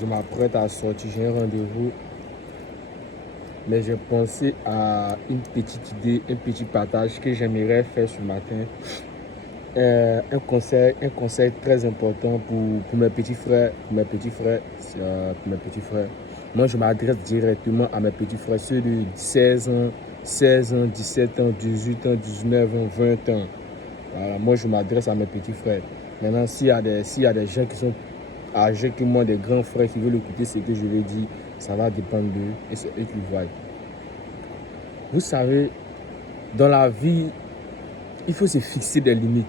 Je m'apprête à sortir, j'ai un rendez-vous. Mais j'ai pensé à une petite idée, un petit partage que j'aimerais faire ce matin. Un conseil très important pour mes petits frères, Moi, je m'adresse directement à mes petits frères, ceux de 16 ans, 17 ans, 18 ans, 19 ans, 20 ans. Voilà, moi, je m'adresse à mes petits frères. Maintenant, s'il y a des gens qui sont âgés que moi, des grands frères qui veulent écouter ce que je vais dire, ça va dépendre d'eux et c'est eux qui voient. Vous savez, dans la vie, il faut se fixer des limites.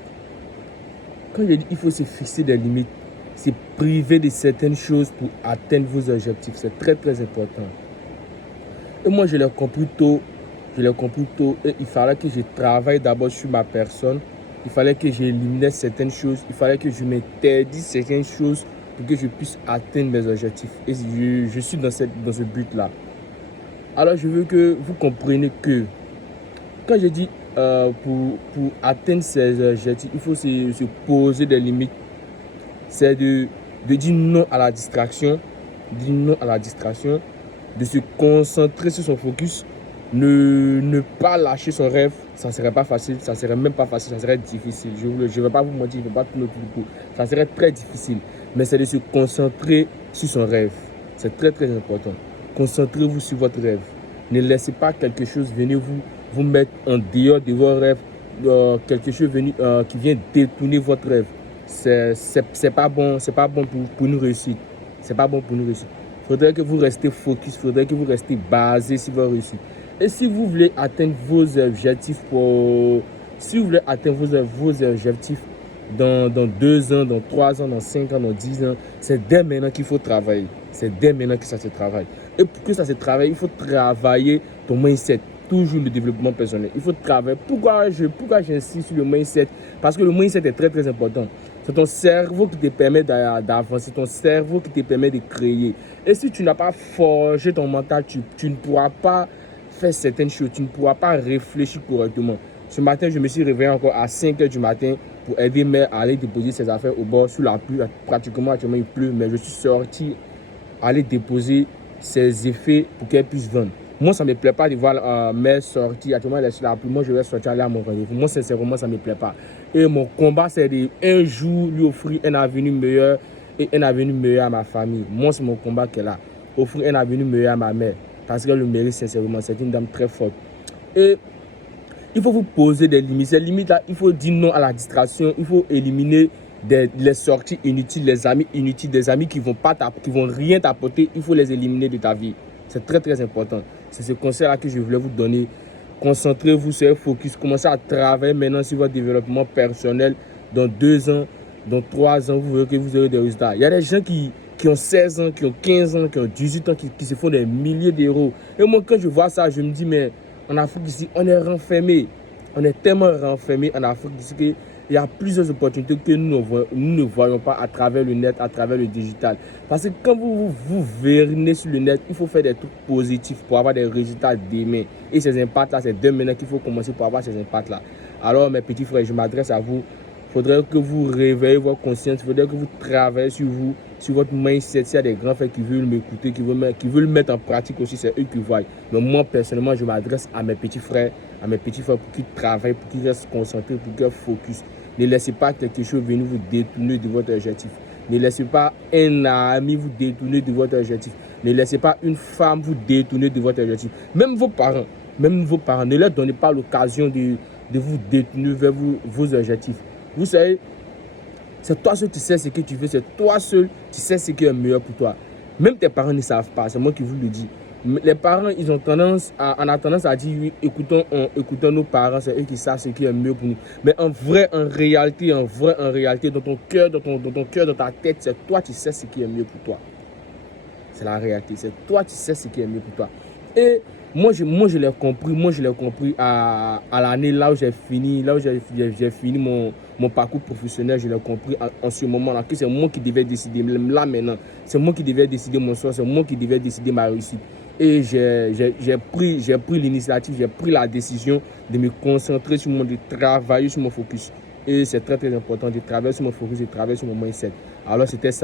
Quand je dis il faut se fixer des limites, c'est priver de certaines choses pour atteindre vos objectifs. C'est très très important. Et moi, je l'ai compris tôt. Et il fallait que je travaille d'abord sur ma personne. Il fallait que j'éliminais certaines choses. Il fallait que je m'interdise certaines choses pour que je puisse atteindre mes objectifs. Et je suis dans ce but-là. Alors, je veux que vous compreniez que quand je dis pour atteindre ces objectifs, il faut se poser des limites. C'est de dire non à la distraction, de se concentrer sur son focus, ne pas lâcher son rêve. Ça ne serait pas facile, ça ne serait même pas facile, ça serait difficile. Je ne vais pas vous mentir, je ne vais pas tourner autour du pot. Ça serait très difficile, mais c'est de se concentrer sur son rêve. C'est très très important. Concentrez-vous sur votre rêve. Ne laissez pas quelque chose venir vous mettre en dehors de vos rêves, quelque chose qui vient détourner votre rêve. C'est pas bon pour une réussite. C'est pas bon pour une réussite. Il faudrait que vous restez focus, il faudrait que vous restez basé sur votre réussite. Et si vous voulez atteindre vos objectifs dans 2 ans, dans 3 ans, dans 5 ans, dans 10 ans, c'est dès maintenant qu'il faut travailler. C'est dès maintenant que ça se travaille. Et pour que ça se travaille, il faut travailler ton mindset. Toujours le développement personnel. Il faut travailler. Pourquoi j'insiste sur le mindset? Parce que le mindset est très très important. C'est ton cerveau qui te permet d'avancer, c'est ton cerveau qui te permet de créer. Et si tu n'as pas forgé ton mental, tu ne pourras pas faire certaines choses, tu ne pourras pas réfléchir correctement. Ce matin, je me suis réveillé encore à 5 h du matin pour aider mère à aller déposer ses affaires au bord sous la pluie. Pratiquement, actuellement, il pleut, mais je suis sorti aller déposer ses effets pour qu'elle puisse vendre. Moi, ça ne me plaît pas de voir mère sortir. Actuellement, elle est sur la pluie. Moi, je vais sortir aller à mon rendez-vous. Moi, sincèrement, ça ne me plaît pas. Et mon combat, c'est un jour lui offrir un avenir meilleur et un avenir meilleur à ma famille. Moi, c'est mon combat qu'elle a. Offrir un avenir meilleur à ma mère. Parce qu'elle le mérite sincèrement. C'est une dame très forte. Et il faut vous poser des limites. Ces limites-là, il faut dire non à la distraction. Il faut éliminer les sorties inutiles, les amis inutiles, des amis qui vont rien t'apporter. Il faut les éliminer de ta vie. C'est très très important. C'est ce conseil-là que je voulais vous donner. Concentrez-vous sur le focus. Commencez à travailler maintenant sur votre développement personnel. Dans 2 ans, dans 3 ans, vous verrez que vous aurez des résultats. Il y a des gens qui ont 16 ans, qui ont 15 ans, qui ont 18 ans, qui se font des milliers d'euros. Et moi, quand je vois ça, je me dis, mais en Afrique ici, on est renfermé. On est tellement renfermé en Afrique ici qu'il y a plusieurs opportunités que nous ne voyons pas à travers le net, à travers le digital. Parce que quand vous verrez sur le net, il faut faire des trucs positifs pour avoir des résultats demain. Et ces impacts-là, c'est dès maintenant qu'il faut commencer pour avoir ces impacts-là. Alors, mes petits frères, je m'adresse à vous. Il faudrait que vous réveillez votre conscience. Il faudrait que vous travaillez sur vous, sur votre mindset. S'il y a des grands frères qui veulent m'écouter, qui veulent mettre en pratique aussi, c'est eux qui voient. Mais moi, personnellement, je m'adresse à mes petits frères, pour qu'ils travaillent, pour qu'ils restent concentrés, pour qu'ils focus. Ne laissez pas quelque chose venir vous détourner de votre objectif. Ne laissez pas un ami vous détourner de votre objectif. Ne laissez pas une femme vous détourner de votre objectif. Même vos parents, ne leur donnez pas l'occasion de vous détourner vers vos objectifs. Vous savez, c'est toi seul qui sais ce que tu veux, c'est toi seul qui sais ce qui est meilleur pour toi. Même tes parents ne savent pas, c'est moi qui vous le dis. Les parents, on a tendance à dire oui, écoutons nos parents, c'est eux qui savent ce qui est mieux pour nous. Mais en réalité, dans ton cœur, dans ta tête, c'est toi qui sais ce qui est mieux pour toi. C'est la réalité, c'est toi qui sais ce qui est mieux pour toi. Et moi je l'ai compris à l'année là où j'ai fini, mon parcours professionnel, je l'ai compris en ce moment-là, que c'est moi qui devais décider, là maintenant, c'est moi qui devais décider mon sort, c'est moi qui devais décider ma réussite. Et j'ai pris l'initiative, j'ai pris la décision de me concentrer de travailler sur mon focus. Et c'est très très important de travailler sur mon focus, de travailler sur mon mindset. Alors c'était ça.